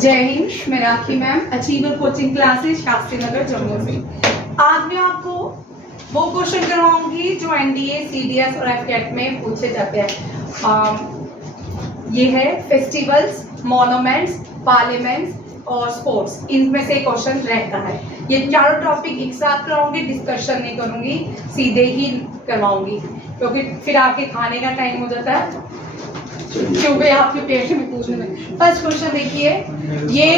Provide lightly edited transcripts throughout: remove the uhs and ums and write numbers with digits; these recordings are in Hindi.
जय हिंद, मैं Rakhi ma'am, achiever coaching classes Shastri Nagar Jammu से। आज मैं आपको वो क्वेश्चन करवाऊंगी जो एनडीए, सीडीएस और एफकेट में पूछे जाते हैं। ये है फेस्टिवल्स, मॉन्यूमेंट्स, पार्लियामेंट्स और स्पोर्ट्स। इनमें से क्वेश्चन रहता है। ये चारों टॉपिक एक साथ कराऊंगी, डिस्कशन नहीं करूंगी, सीधे ही करवाऊंगी क्योंकि फिर आपके खाने का टाइम हो जाता है, क्योंकि आपके पेट में पूछने में। फर्स्ट क्वेश्चन देखिए, ये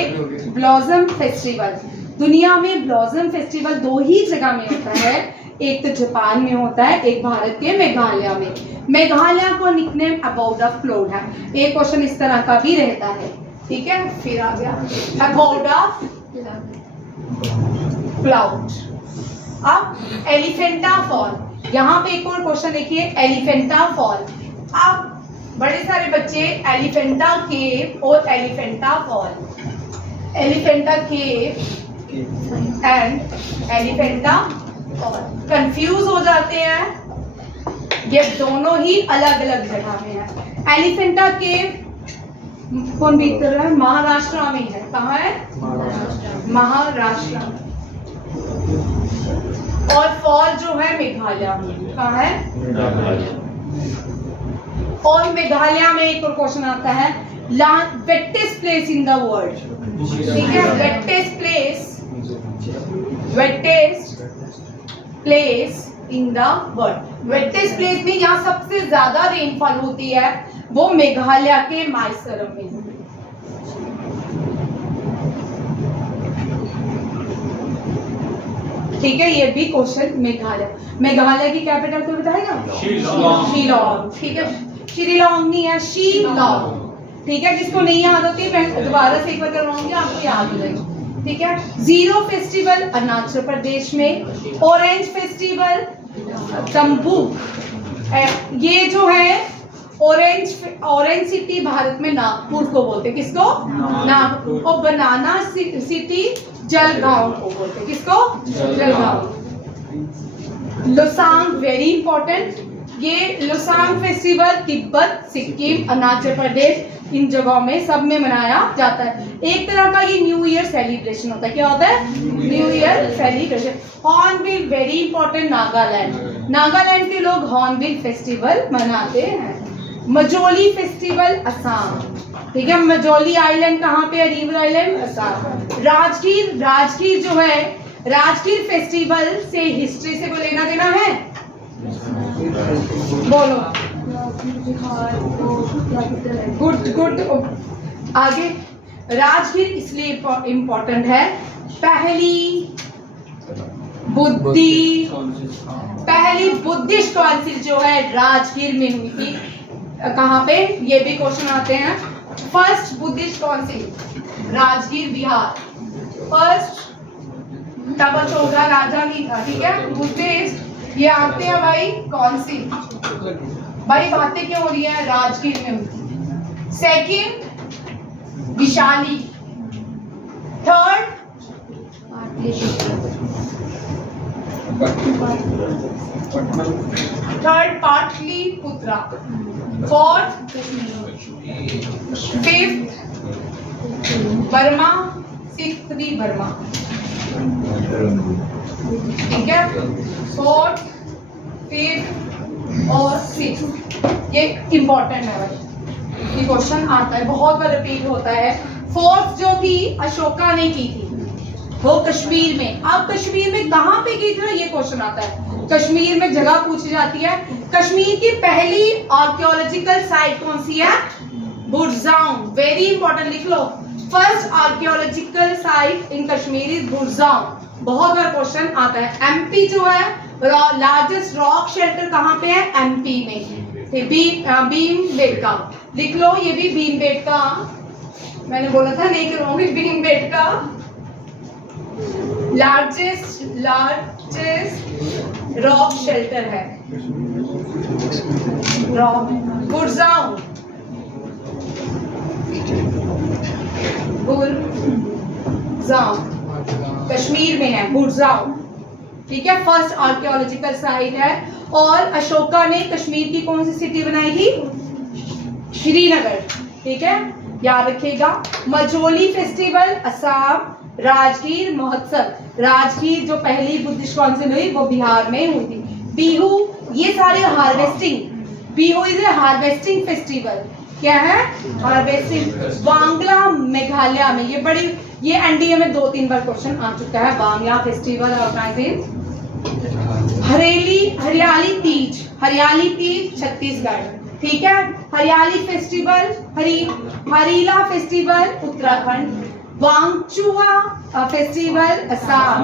ब्लॉसम फेस्टिवल, दुनिया में ब्लॉसम फेस्टिवल दो ही जगह में होता है। एक तो जापान में होता है, एक भारत के मेघालय में। मेघालय को निकनेम अबाउट द क्लाउड है। एक क्वेश्चन इस तरह का भी रहता है, ठीक है। फिर आ गया अबाउट द क्लाउड। अब एलिफेंटा फॉल, यहाँ पे एक और क्वेश्चन देखिए, एलिफेंटा फॉल। अब बड़े सारे बच्चे एलिफेंटा केव और Elephanta fall, Elephanta cave and Elephanta fall confuse हो जाते हैं। ये दोनों ही अलग अलग जगह में है। एलिफेंटा केव कौन बीत कर रहा है? महाराष्ट्र में है। कहाँ है? महाराष्ट्र में। और फॉल जो है मेघालय में। कहाँ है? और मेघालय में एक और क्वेश्चन आता है, wettest place in the world, ठीक है। Wettest place in the world. Wettest place में यहाँ सबसे ज्यादा रेनफॉल होती है, वो मेघालय के माइसरम में। ठीक है, ये भी क्वेश्चन मेघालय की कैपिटल को बताएगा? शिलोंग। ठीक है, शिलोंग नहीं है, शिलोंग। ठीक है, जिसको नहीं याद होती मैं दोबारा से एक बार करवाऊंगी, आपको याद हो जाएगी। ठीक है। जीरो फेस्टिवल अरुणाचल प्रदेश में, ऑरेंज फेस्टिवल तंबूक। ये जो है ऑरेंज सिटी भारत में नागपुर को बोलते हैं। किसको? नागपुर। और बनाना सिटी जलगांव को बोलते हैं। किसको? जलगांव। Losang very important. ये लोसांग फेस्टिवल तिब्बत, सिक्किम, अरुणाचल प्रदेश, इन जगहों में सब में मनाया जाता है। एक तरह का ये न्यू ईयर सेलिब्रेशन होता है। क्या होता है? New year celebration. Hornbill very important, Nagaland. Nagaland के लोग हॉर्नबिल फेस्टिवल मनाते हैं। मजोली फेस्टिवल असम, ठीक है। मजोली आइलैंड कहाँ पे है? River island, Assam. राजगीर जो है, राजगीर फेस्टिवल से हिस्ट्री से कोई लेना देना है? बोलो। गुड। आगे राजगीर इसलिए इम्पोर्टेंट है, पहली बुद्धिस्ट काउंसिल जो है राजगीर में हुई थी। कहाँ पे? ये भी क्वेश्चन आते हैं। First Buddhist council Rajgir, Bihar. First तब छोटा राजा नहीं था, ठीक है। बुद्धिस्ट ये आते हैं भाई काउंसिल। भाई बातें क्यों हो रही है? राजगीर में हुई। Second Vaishali. Third Pataliputra. Fourth, fifth Burma, sixth भी बर्मा, ठीक है। फोर्थ, फिफ्थ और सिक्स्थ ये इम्पोर्टेंट है भाई, ये क्वेश्चन आता है, बहुत बार रिपीट होता है। फोर्थ जो थी अशोका ने की थी, वो कश्मीर में। अब कश्मीर में कहाँ पे की थी? ये क्वेश्चन आता है। कश्मीर में जगह पूछी जाती है। कश्मीर की पहली आर्कियोलॉजिकल साइट कौन सी है? बुरजाउन। वेरी इंपॉर्टेंट, लिख लो। First archaeological site in Kashmir is Burzahom. बहुत बार क्वेश्चन आता है। एमपी जो है, लार्जेस्ट रॉक शेल्टर कहाँ पे है? एमपी में। भीमबेटका, लिख लो। ये भी भीमबेटका, मैंने बोला था नहीं करवाऊंगी। भीमबेटका लार्जेस्ट रॉक शेल्टर है, रॉक। बुरजाउन कश्मीर में है, बुरजाउन, ठीक है। फर्स्ट आर्कियोलॉजिकल साइट है। और अशोका ने कश्मीर की कौन सी सिटी बनाई थी? श्रीनगर, ठीक है। याद रखिएगा। मझोली फेस्टिवल असम, राजगीर महोत्सव, राजगीर जो पहली बुद्धिस्ट काउंसिल हुई वो बिहार में हुई थी। बिहू, ये सारे harvesting, Bihu is a harvesting festival, क्या है हार्वेस्टिंग। बांग्ला मेघालय में, ये बड़ी, ये एनडीए में 2-3 बार क्वेश्चन आ चुका है। Bangla festival organizing. हरियाली तीज, हरियाली तीज छत्तीसगढ़, ठीक है। हरियाली फेस्टिवल, हरीला फेस्टिवल उत्तराखंड, वांगचुआ फेस्टिवल असम,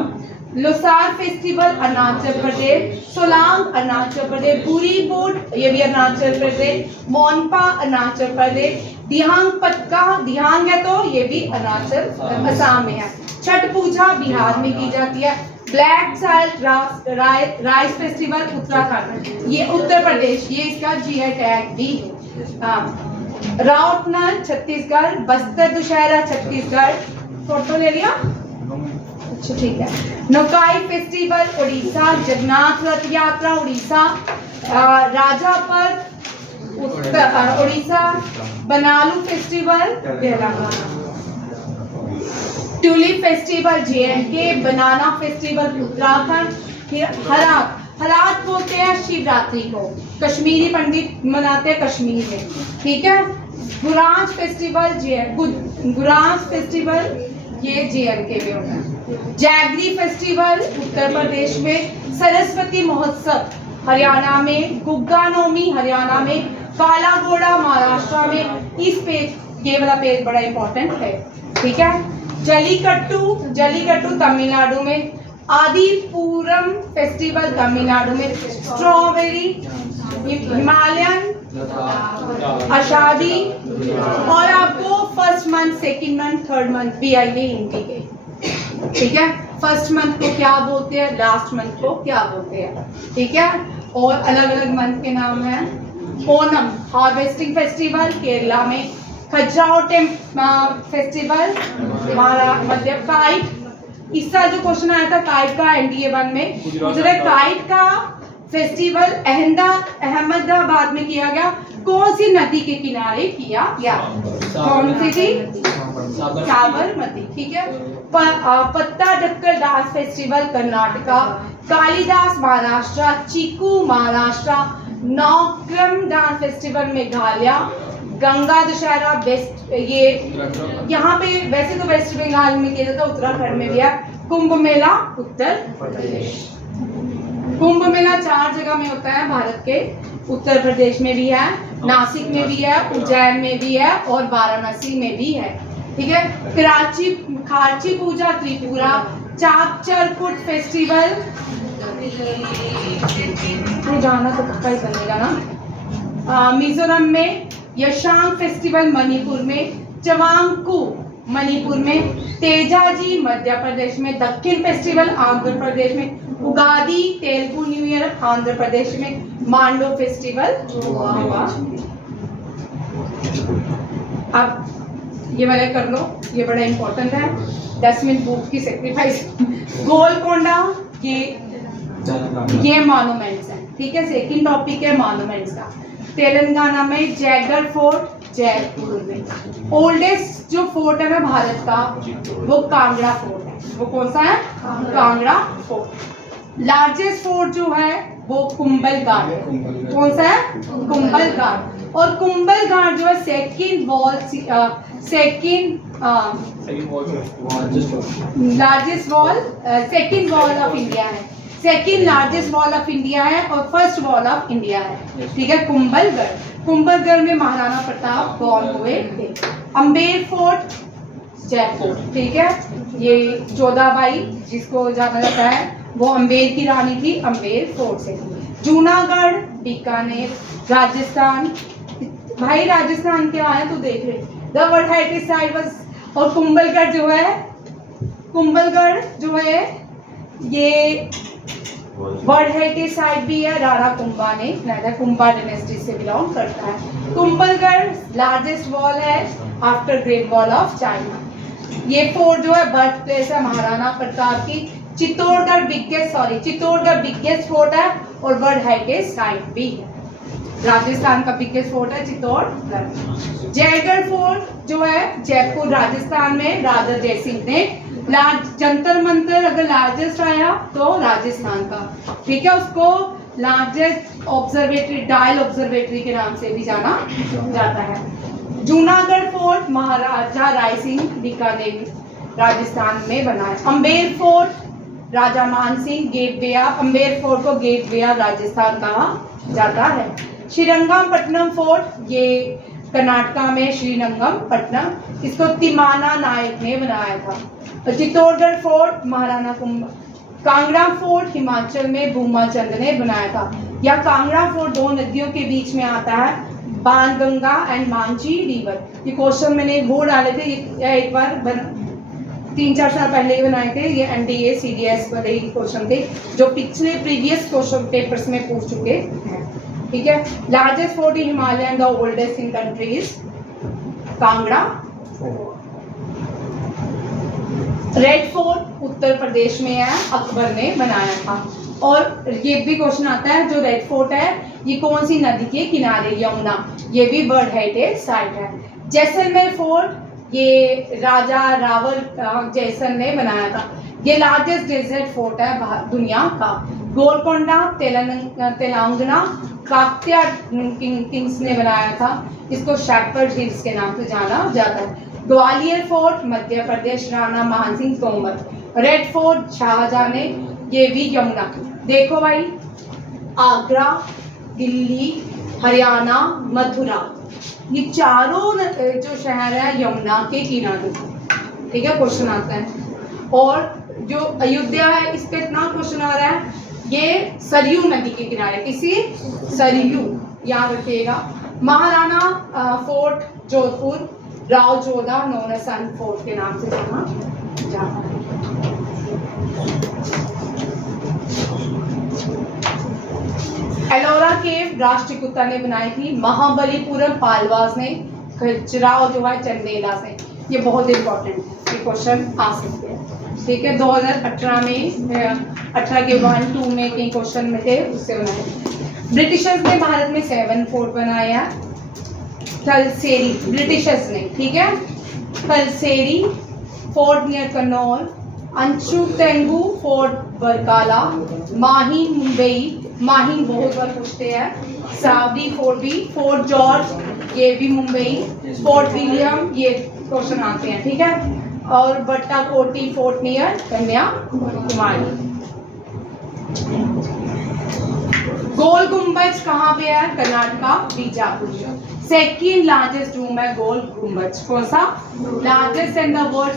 लोसार फेस्टिवल अरुणाचल प्रदेश, सोलांग अरुणाचल प्रदेश, बुरी बोट ये भी अरुणाचल प्रदेश, मोनपा अरुणाचल प्रदेश, दिहांग पटका, दिहांग है तो ये भी अरुणाचल असम में है। छठ पूजा बिहार में की जाती है। Black salt rice festival Uttarakhand, ये उत्तर प्रदेश, ये इसका जीआई टैग भी है। राउतनल छत्तीसगढ़, बस्तर दशहरा छत्तीसगढ़, फोटो ले लिया, अच्छा ठीक है। नौकाई फेस्टिवल उड़ीसा, जगन्नाथ रथ यात्रा उड़ीसा, राजापर Orissa, Bonalu festival Telangana, tulip festival J and K, banana festival Uttarakhand, फिर हरात बोलते हैं शिवरात्रि को, कश्मीरी पंडित मनाते हैं कश्मीर में, ठीक है। गुराज फेस्टिवल गुराज फेस्टिवल ये जेएंडके में होता है। जैगरी फेस्टिवल उत्तर प्रदेश में, सरस्वती महोत्सव हरियाणा में, गुग्गा नौमी हरियाणा में, काला घोड़ा महाराष्ट्र में। इस पेज, ये वाला पेज बड़ा इंपॉर्टेंट है, ठीक है। जलीकट्टू तमिलनाडु में, आदिपुरम फेस्टिवल तमिलनाडु में, स्ट्रॉबेरी हिमालयन आषाढ़ी, और आपको first month, second month, third month भी आएंगे हिंदी के, ठीक है। फर्स्ट मंथ को क्या बोलते हैं, लास्ट मंथ को क्या बोलते हैं, ठीक है। और अलग अलग मंथ के नाम हैं। ओनम हार्वेस्टिंग फेस्टिवल केरला में, खजुराहो फेस्टिवल मध्य, काइट, इस साल जो क्वेश्चन आया था काइट का एनडीए 1 में, काइट का फेस्टिवल अहमदाबाद में किया गया। कौन सी नदी के किनारे किया गया, कौन सी थी, साबरमती, ठीक है। Pattadakal dance festival Karnataka, Kalidas Maharashtra, chikoo Maharashtra, Nongkrem dance festival Meghalaya, Ganga Dussehra west, ये यहाँ पे वैसे तो वेस्ट बंगाल में किया जाता है, उत्तराखंड में भी है। कुंभ मेला उत्तर प्रदेश, कुंभ मेला 4 जगह में होता है भारत के, उत्तर प्रदेश में भी है, नासिक में भी है, उज्जैन में भी है और वाराणसी में भी है, ठीक है। खारची पूजा त्रिपुरा, चाकचरकुट फेस्टिवल, तो जाना तो पक्का ही बनेगा ना, मिजोरम में, यशांग फेस्टिवल मणिपुर में, चवांगकू मणिपुर में, तेजाजी मध्य प्रदेश में, दक्षिण फेस्टिवल आंध्र प्रदेश में, उगादी तेलुगु न्यू ईयर आंध्र प्रदेश में, मांडो फेस्टिवल गोवा। अब ये वाले कर लो, ये बड़ा इंपॉर्टेंट है, 10 मिनट बुक की सेक्रीफाइस। गोलकोंडा, ये मॉन्यूमेंट्स हैं, ठीक है। सेकंड टॉपिक है मॉन्यूमेंट्स का। तेलंगाना में जयगढ़ फोर्ट, जयपुर में। ओल्डेस्ट जो फोर्ट है ना भारत का, वो कांगड़ा फोर्ट है। वो कौन सा है, कांगड़ा फोर्ट। लार्जेस्ट फोर्ट जो है वो कुंभलगढ़, कौन सा है, कुंभलगढ़। और कुंभलगढ़ जो है second largest wall, second wall of India है, second largest wall of India है और फर्स्ट वॉल ऑफ इंडिया है, ठीक है। कुंभलगढ़ में महाराणा प्रताप बॉर्न हुए थे। अम्बेर फोर्ट जयपुर, ठीक है। ये जोधाबाई जिसको जाना जाता है वो अम्बेर की रानी थी, अम्बेर फोर्ट से थी। जूनागढ़ बीकानेर राजस्थान, भाई राजस्थान के आए तो देख रहे, the world heritage site was. और कुंभलगढ़ जो है ये वर्ल्ड हेरिटेज साइट भी है, राणा कुंभा ने, कुंभा डायनेस्टी से बिलोंग करता है। कुंभलगढ़ लार्जेस्ट वॉल है after great wall of China. ये फोर्ट जो है बर्थ प्लेस है महाराणा प्रताप की। चित्तौड़गढ़ बिगेस्ट फोर्ट है और वर्ल्ड हेरिटेज साइट भी है। राजस्थान का बिगेस्ट फोर्ट है चित्तौड़गढ़। जयगढ़ फोर्ट जो है जयपुर राजस्थान में, राजा जयसिंह ने जंतर मंतर अगर लार्जेस्ट आया तो राजस्थान का, ठीक है, उसको लार्जेस्ट ऑब्जर्वेटरी, डायल ऑब्जर्वेटरी के नाम से भी जाना जाता है। जूनागढ़ फोर्ट महाराजा राय सिंह बीकानेर राजस्थान में बना है। अम्बेर फोर्ट राजा मान Singh, gateway of Amber fort को गेटवे ऑफ राजस्थान कहा जाता है। श्रीरंगपट्टनम फोर्ट ये कर्नाटका में श्रीरंगपट्टनम, इसको तिमाना नायक ने बनाया था। चित्तौड़गढ़ फोर्ट महाराणा कुंभ। कांगड़ा फोर्ट हिमाचल में भूमाचंद ने बनाया था। या कांगड़ा फोर्ट दो नदियों के बीच में आता है, बाणगंगा एंड मांझी रिवर। ये क्वेश्चन मैंने वो डाले थे, एक बार 3-4 साल पहले ही बनाए थे, ये एनडीए सीडीएस वाले ही क्वेश्चन थे जो पिछले प्रीवियस क्वेश्चन पेपर्स में पूछ चुके हैं, ठीक है। Largest fort in Himalaya and the oldest in country is Kangra. Red fort Uttar Pradesh में है, अकबर ने बनाया था। और ये भी क्वेश्चन आता है जो रेड फोर्ट है ये कौन सी नदी के किनारे, यमुना, ये भी वर्ल्ड हेरिटेज साइट है। जैसलमेर फोर्ट ये राजा रावल जैसल ने बनाया था। ये लार्जेस्ट डेजर्ट फोर्ट है दुनिया का। गोलकोंडा तेलंगाना काकतिया किंग्स ने बनाया था, इसको शेपर्ड हिल्स के नाम से जाना जाता है। ग्वालियर फोर्ट मध्य प्रदेश, राणा मान सिंह तोमर। रेड फोर्ट शाहजहां ने, ये भी यमुना। देखो भाई, आगरा, दिल्ली, हरियाणा, मथुरा, ये चारों जो शहर है यमुना के किनारे, ठीक है, क्वेश्चन आता है। और जो अयोध्या है इस पे इतना क्वेश्चन आ रहा है, ये सरयू नदी के किनारे, किसी सरयू, याद रखिएगा। Maharana fort Jodhpur, Rao Jodha known as sun fort के नाम से जाना जाता है। एलोरा केव राष्ट्रकूटा ने बनाई थी। महाबलीपुरम पालवास ने, खजुराहो जो है चंदेला से। ये बहुत इंपॉर्टेंट है, ये क्वेश्चन आ सकते हैं, ठीक है। 2018 में 18 के 1-2 में कई क्वेश्चन में थे, उससे बनाए। ब्रिटिशर्स ने भारत में 7 फोर्ट बनाए हैं। थलसेरी, ब्रिटिशर्स ने, ठीक है, Thalassery fort near Kannauj, Anchuthengu fort Varkala, Mahim Mumbai, Mahim बहुत बार पूछते हैं। सावरी फोर्ट भी, फोर्ट जॉर्ज ये भी मुंबई, फोर्ट विलियम ये क्वेश्चन आते हैं, ठीक है। और बट्टाकोटी फोर्ट नियर कन्याकुमारी। गोल गुम्बज कहाँ पे है? Karnataka, Bijapur. Second largest room है गोल गुम्बज, कौन सा? Largest in the world,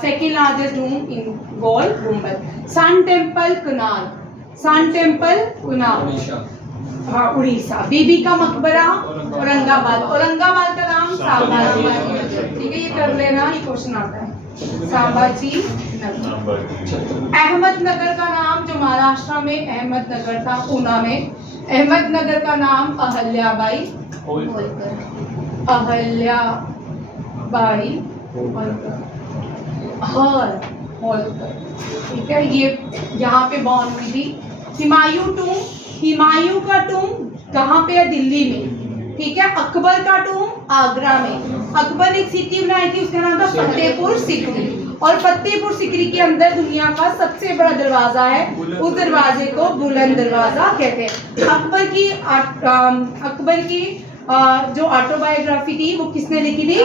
second largest room in Gol Gumbaz. Sun temple Konark, sun temple Konark, हाँ उड़ीसा। बीबी का मकबरा औरंगाबाद, औरंगाबाद का नाम सांभाजी, ठीक है, ये कर लेना, ये क्वेश्चन आता है। सांभाजी नगर। अहमदनगर का नाम जो महाराष्ट्र में अहमदनगर था, ऊना में, अहमदनगर का नाम अहल्याबाई होलकर, अहल्याबाई होलकर, ठीक है, ये यहाँ पे बॉर्न हुई थी। हुमायूं टूम, हुमायूं का टूम कहाँ पे है? दिल्ली में, ठीक है। अकबर का टूम आगरा में। अकबर ने एक सिटी बनाई थी, उसका नाम था फतेहपुर सीकरी, और फतेहपुर सीकरी के अंदर दुनिया का सबसे बड़ा दरवाजा है, उस दरवाजे को बुलंद दरवाजा कहते हैं। अकबर की जो ऑटोबायोग्राफी थी वो किसने लिखी थी?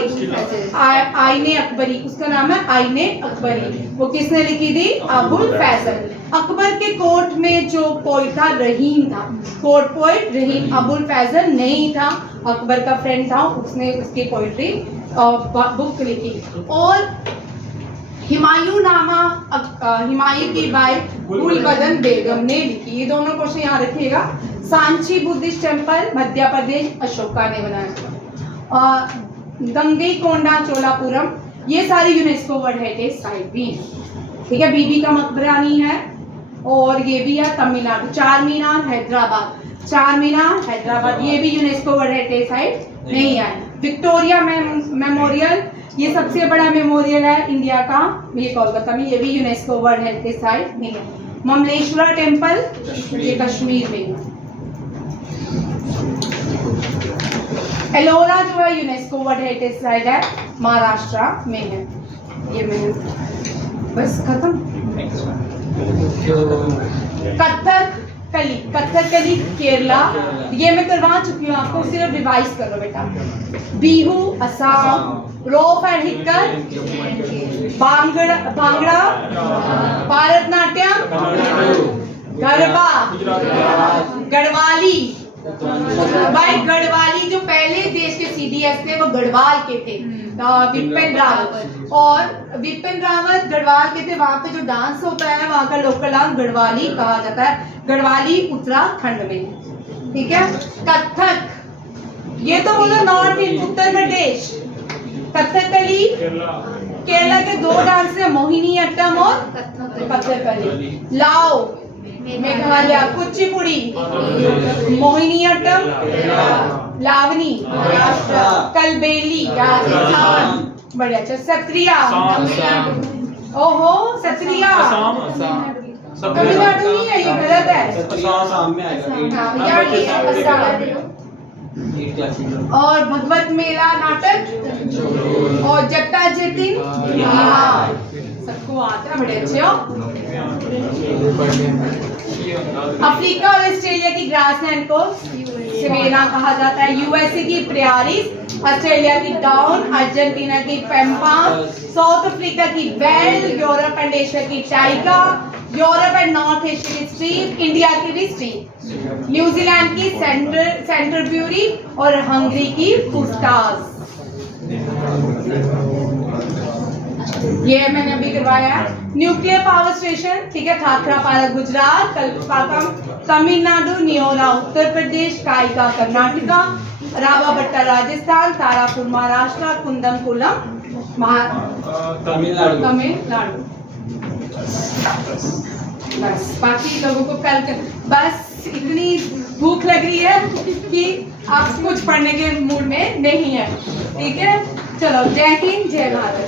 आईने अकबरी, उसका नाम है आईने अकबरी। वो किसने लिखी थी? अबुल फैजल। अकबर के कोर्ट में जो पोइट था रहीम था, कोर्ट पोइट रहीम, अबुल फैजल नहीं था, अकबर का फ्रेंड था, उसने उसकी पोइट्री बुक लिखी। और हुमायूं नामा हुमायूं की वाइफ गुलबदन बेगम ने लिखी। ये दोनों क्वेश्चन यहाँ रखिएगा। सांची बुद्धिस्ट टेम्पल मध्य प्रदेश, अशोका ने बनाया। गंगईकोंडा चोलापुरम, ये सारी यूनेस्को वर्ल्ड हेरिटेज साइट भी है, ठीक है। बीबी का मकबरा नहीं है, और ये भी है तमिलनाडु। चार मीनार हैदराबाद, चार मीनार हैदराबाद, ये भी यूनेस्को वर्ल्ड हेरिटेज साइट नहीं है। विक्टोरिया मेमोरियल, ये सबसे बड़ा मेमोरियल है इंडिया का, ये कोलकाता में, ये भी यूनेस्को वर्ल्ड हेरिटेज साइट नहीं है। ममलेश्वरा टेम्पल, ये कश्मीर में है। एलोरा जो है यूनेस्को वर्ल्ड हेरिटेज साइट है, महाराष्ट्र में है। ये मैंने बस खत्म। कथकली केरला, ये मैं करवा चुकी हूँ आपको, सिर्फ रिवाइज कर लो बेटा। बिहू असम, रोफ एंड हिक्कत भांगड़ा, भारतनाट्यम, गरबा, गढ़वाली। भाई गढ़वाली जो पहले देश के सीडीएस थे वो गढ़वाल के थे, विपिन रावत। और विपिन रावत गढ़वाल के थे। वहाँ पे जो डांस होता है वहाँ का लोकल डांस गढ़वाली कहा जाता है। गढ़वाली उत्तराखंड में, ठीक है। कथक, ये तो बोलो नॉर्थ ईस्ट उत्तर प्रदेश। कथकली केरला के दो डांस है, मोहिनीअट्टम और कथकली। लाओ मेघालय, कुचिपुड़ी, मोहिनीअट्टम, लावनी, कलबेली, बढ़िया। अच्छा सत्रिया, ओहो सत्रिया तमिलनाडु नहीं है, ये गलत है। और भगवत मेला नाटक और जट्टा जतिन सबको आता है, बड़े अच्छे हो। अफ्रीका और ऑस्ट्रेलिया की ग्रासलैंड को सवेना कहा जाता है। यूएसए की प्रियारीज, ऑस्ट्रेलिया की डाउन, अर्जेंटीना की पैम्पा, साउथ अफ्रीका की बेल, यूरोप एंड एशिया की Tyga, Europe and north Asia की स्ट्रीप, इंडिया की भी स्ट्रीप, न्यूजीलैंड की सेंटरब्यूरी और हंगरी की पुस्ताज। ये मैंने अभी करवाया। न्यूक्लियर पावर स्टेशन, ठीक है, खाखरापारा गुजरात, कल्पाकम तमिलनाडु, नियोरा उत्तर प्रदेश, काइका कर्नाटका, रावाबट्टा राजस्थान, तारापुर महाराष्ट्र, कुंदमकुलम तमिलनाडु। बस बाकी लोगों को कल बस इतनी भूख लग रही है कि आप कुछ पढ़ने के मूड में नहीं है, ठीक है। चलो, जय हिंद, जय भारत।